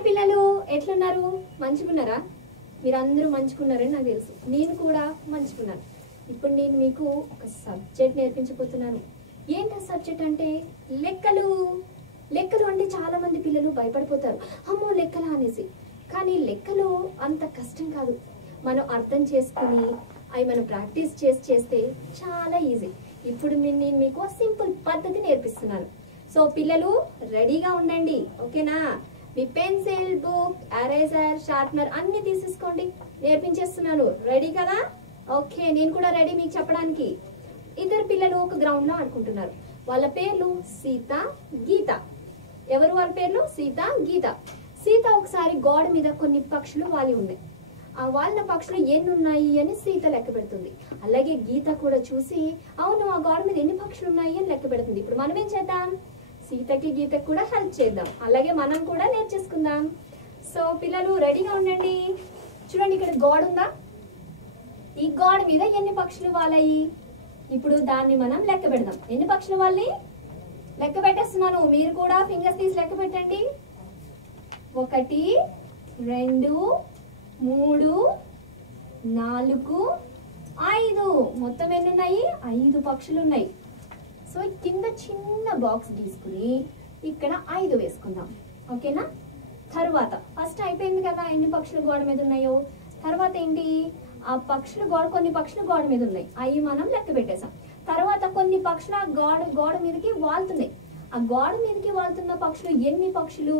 Hi పిల్లలు, ఎట్లున్నారు? మంచిగున్నారా? మీరందరూ మంచిగున్నారని నాకు తెలుసు. నేను కూడా మంచిగున్నాను. ఇప్పుడు నేను మీకు ఒక సబ్జెక్ట్ నేర్పించబోతున్నాను. ఏంటి ఆ సబ్జెక్ట్ అంటే లెక్కలు. లెక్కలు అంటే చాలా మంది పిల్లలు భయపడిపోతారు, అమ్మో లెక్కలా అనేసి. కానీ లెక్కలు అంత కష్టం కాదు. మనం అర్థం చేసుకుని అవి మనం ప్రాక్టీస్ చేస్తే చాలా ఈజీ. ఇప్పుడు నేను మీకు సింపుల్ పద్ధతి నేర్పిస్తున్నాను. సో పిల్లలు రెడీగా ఉండండి, ఓకేనా? మీ పెన్సిల్, బుక్, ఎరేజర్, షార్ప్నర్ అన్ని తీసేసుకోండి. నేర్పించేస్తున్నాను. రెడీ కదా? ఓకే, నేను కూడా రెడీ మీకు చెప్పడానికి. ఇద్దరు పిల్లలు ఒక గ్రౌండ్ లో ఆడుకుంటున్నారు. వాళ్ళ పేర్లు సీత, గీత. ఎవరు వాళ్ళ పేర్లు? సీత, గీత. సీత ఒకసారి గోడ మీద కొన్ని పక్షులు వాలి ఉన్నాయి. ఆ వాళ్ళ పక్షులు ఎన్ని ఉన్నాయి అని సీత లెక్క పెడుతుంది. అలాగే గీత కూడా చూసి అవును ఆ గోడ మీద ఎన్ని పక్షులు ఉన్నాయి అని లెక్క పెడుతుంది. ఇప్పుడు మనం ఏం చేద్దాం? సీతకి గీతకి కూడా హెల్ప్ చేద్దాం, అలాగే మనం కూడా నేర్చేసుకుందాం. సో పిల్లలు రెడీగా ఉండండి. చూడండి, ఇక్కడ గోడ ఉందా? ఈ గోడ మీద ఎన్ని పక్షులు వాలాయి? ఇప్పుడు దాన్ని మనం లెక్క పెడదాం. ఎన్ని పక్షులు వాళ్ళని లెక్క పెట్టేస్తున్నాను. మీరు కూడా ఫింగర్స్ తీసి లెక్క పెట్టండి. 1 2 3 4 5. మొత్తం ఎన్ని ఉన్నాయి? 5 పక్షులు ఉన్నాయి. సో కింద చిన్న బాక్స్ తీసుకుని ఇక్కడ 5 వేసుకుందాం, ఓకేనా? తర్వాత ఫస్ట్ అయిపోయింది కదా ఎన్ని పక్షులు గోడ మీద ఉన్నాయో. తర్వాత ఏంటి? ఆ పక్షులు కొన్ని పక్షులు గోడ మీద ఉన్నాయి, అవి మనం లెక్క పెట్టేసాం. తర్వాత కొన్ని పక్షులు గోడ మీదకి వాళ్తున్నాయి. ఆ గోడ మీదకి వాళ్తున్న పక్షులు ఎన్ని పక్షులు?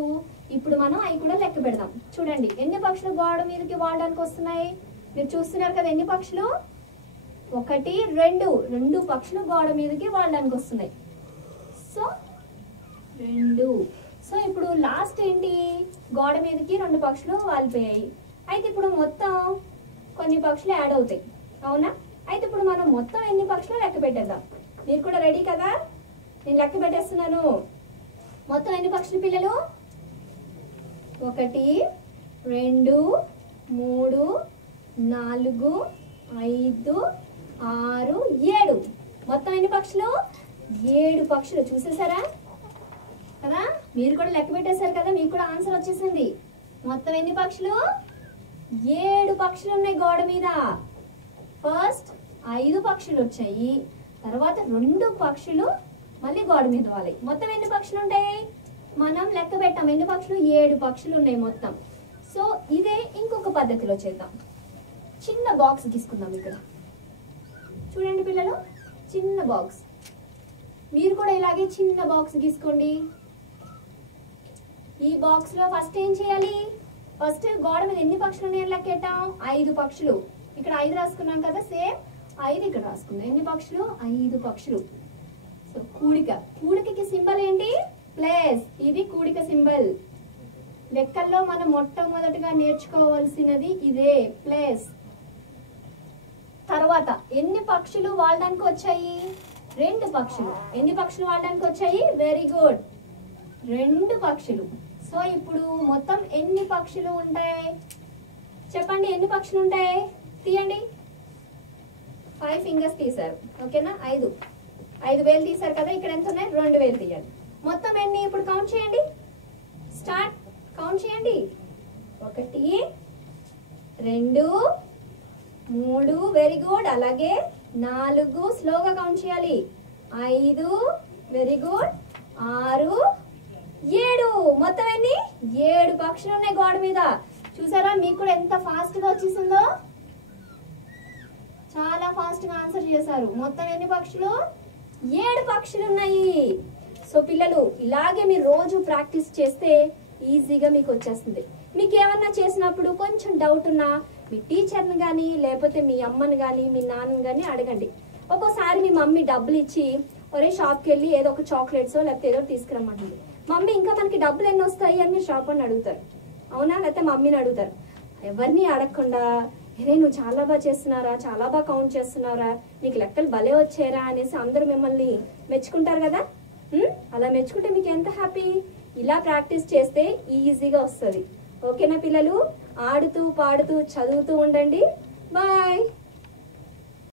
ఇప్పుడు మనం అవి కూడా లెక్క పెడదాం. చూడండి, ఎన్ని పక్షులు గోడ మీదకి వాడడానికి వస్తున్నాయి? మీరు చూస్తున్నారు కదా ఎన్ని పక్షులు? 1 2 పక్షులు గోడ మీదకి వాడడానికి వస్తున్నాయి. సో 2. సో ఇప్పుడు లాస్ట్ ఏంటి? గోడ మీదకి 2 పక్షులు వాలిపోయాయి. అయితే ఇప్పుడు మొత్తం కొన్ని పక్షులు యాడ్ అవుతాయి, అవునా? అయితే ఇప్పుడు మనం మొత్తం ఎన్ని పక్షులు లెక్క పెట్టేద్దాం. మీరు కూడా రెడీ కదా? నేను లెక్క పెట్టేస్తున్నాను. మొత్తం ఎన్ని పక్షులు పిల్లలు? 1 2 3 4 5 6 7. మొత్తం ఎన్ని పక్షులు? 7 పక్షులు. చూసేసారా కదా? మీరు కూడా లెక్క పెట్టేశారు కదా, మీకు కూడా ఆన్సర్ వచ్చేసింది. మొత్తం ఎన్ని పక్షులు? 7 పక్షులు ఉన్నాయి గోడ మీద. ఫస్ట్ 5 పక్షులు వచ్చాయి, తర్వాత 2 పక్షులు మళ్ళీ గోడ మీద వాళ్ళవి. మొత్తం ఎన్ని పక్షులు ఉంటాయి? మనం లెక్క పెట్టాం. ఎన్ని పక్షులు? 7 పక్షులు ఉన్నాయి మొత్తం. సో ఇదే ఇంకొక పద్ధతిలో చేద్దాం. చిన్న బాక్స్ తీసుకుందాం. ఇక్కడ చూడండి పిల్లలు, చిన్న బాక్స్. మీరు కూడా ఇలాగే చిన్న బాక్స్ తీసుకోండి. ఈ బాక్స్ లో ఫస్ట్ ఏం చేయాలి? ఫస్ట్ గోడ మీద ఎన్ని పక్షులు ఉన్నాయని లెక్కెట్టాం? 5 పక్షులు. ఇక్కడ 5 రాసుకున్నాం కదా, సేమ్ 5 ఇక్కడ రాసుకుందాం. ఎన్ని పక్షులు? 5 పక్షులు. సో కూడికకి సింబల్ ఏంటి? ప్లస్. ఇది కూడిక సింబల్. లెక్కల్లో మనం మొట్టమొదటిగా నేర్చుకోవాల్సినది ఇదే, ప్లస్. తర్వాత ఎన్ని పక్షులు వాడడానికి వచ్చాయి? 2 పక్షులు. ఎన్ని పక్షులు వాడడానికి వచ్చాయి? వెరీ గుడ్, 2 పక్షులు. సో ఇప్పుడు మొత్తం ఎన్ని పక్షులు ఉంటాయి చెప్పండి? ఎన్ని పక్షులు ఉంటాయి? తీయండి. 5 ఫింగర్స్ తీశారు, ఓకేనా? 5 వేలు తీశారు కదా. ఇక్కడ ఎంత ఉన్నాయి? 2 వేలు తీయాలి. మొత్తం ఎన్ని? ఇప్పుడు కౌంట్ చేయండి. స్టార్ట్. కౌంట్ చేయండి. 1 2 3 వెరీ గుడ్. అలాగే 4 స్లోగా కౌంట్ చేయాలి. 5 వెరీ గుడ్. 6 7. మొత్తం ఎన్ని? 7 పక్షులు ఉన్నాయి గోడ మీద. చూసారా? మీకు కూడా ఎంత ఫాస్ట్ గా వచ్చేసిందో. చాలా ఫాస్ట్ గా ఆన్సర్ చేశారు. మొత్తం ఎన్ని పక్షులు? 7 పక్షులు ఉన్నాయి. సో పిల్లలు ఇలాగే మీరు రోజు ప్రాక్టీస్ చేస్తే ఈజీగా మీకు వచ్చేస్తుంది. మీకు ఏమన్నా చేసినప్పుడు కొంచెం డౌట్ ఉన్నా మీ టీచర్ని కానీ లేకపోతే మీ అమ్మని కానీ మీ నాన్నని కానీ అడగండి. ఒక్కోసారి మీ మమ్మీ డబ్బులు ఇచ్చి ఒరే షాప్కి వెళ్ళి ఏదో ఒక చాక్లెట్స్ లేకపోతే ఏదో తీసుకురమ్మంటుంది. మమ్మీ ఇంకా మనకి డబ్బులు ఎన్ని వస్తాయి అని మీరు షాప్ అని అడుగుతారు, అవునా? లేకపోతే మమ్మీని అడుగుతారు. ఎవరిని అడగకుండా అరే నువ్వు చాలా బాగా చేస్తున్నారా, చాలా బాగా కౌంట్ చేస్తున్నారా, నీకు లెక్కలు భలే వచ్చారా అనేసి అందరూ మిమ్మల్ని మెచ్చుకుంటారు కదా. అలా మెచ్చుకుంటే మీకు ఎంత హ్యాపీ. ఇలా ప్రాక్టీస్ చేస్తే ఈజీగా వస్తుంది, ఓకేనా పిల్లలు? ఆడుతూ పాడుతూ చదువుతూ ఉండండి. బాయ్.